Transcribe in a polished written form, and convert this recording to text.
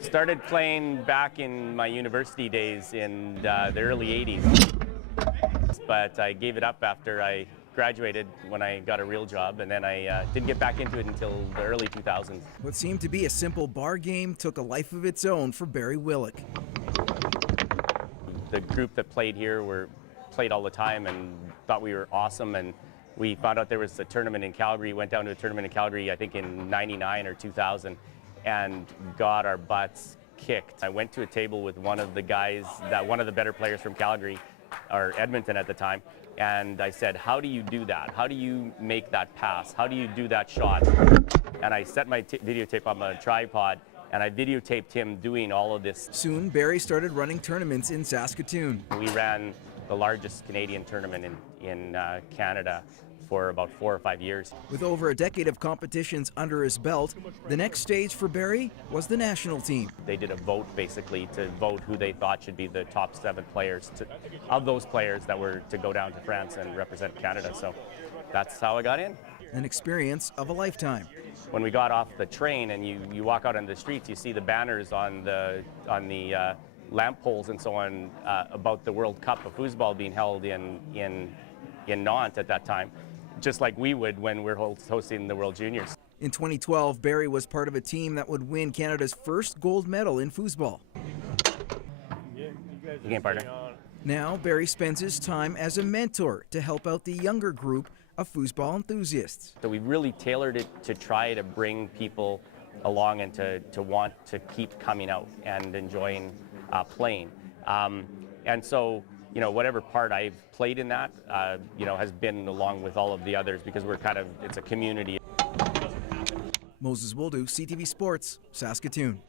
Started playing back in my university days in the early 80s, but I gave it up after I graduated when I got a real job, and then I didn't get back into it until the early 2000s. What seemed to be a simple bar game took a life of its own for Barry Willic. The group that played here played all the time and thought we were awesome, and we found out there was a tournament in Calgary. Went down to a tournament in Calgary, I think in '99 or 2000, and got our butts kicked. I went to a table with one of the guys, one of the better players from Calgary, or Edmonton at the time, and I said, how do you do that? How do you make that pass? How do you do that shot? And I set my videotape on my tripod, and I videotaped him doing all of this. Soon, Barry started running tournaments in Saskatoon. We ran the largest Canadian tournament in Canada for about 4 or 5 years. With over a decade of competitions under his belt, the next stage for Barry was the national team. They did a vote basically to vote who they thought should be the top 7 players of those players that were to go down to France and represent Canada. So that's how I got in. An experience of a lifetime. When we got off the train and you walk out on the streets, you see the banners on the lamp poles and so on about the World Cup of foosball being held in Nantes at that time, just like we would when we're hosting the World Juniors. In 2012, Barry was part of a team that would win Canada's first gold medal in foosball. Game partner. Now, Barry spends his time as a mentor to help out the younger group of foosball enthusiasts. So we really tailored it to try to bring people along and to want to keep coming out and enjoying playing. And so, whatever part I've played in that, has been along with all of the others, because it's a community. Moses Wildu, CTV Sports, Saskatoon.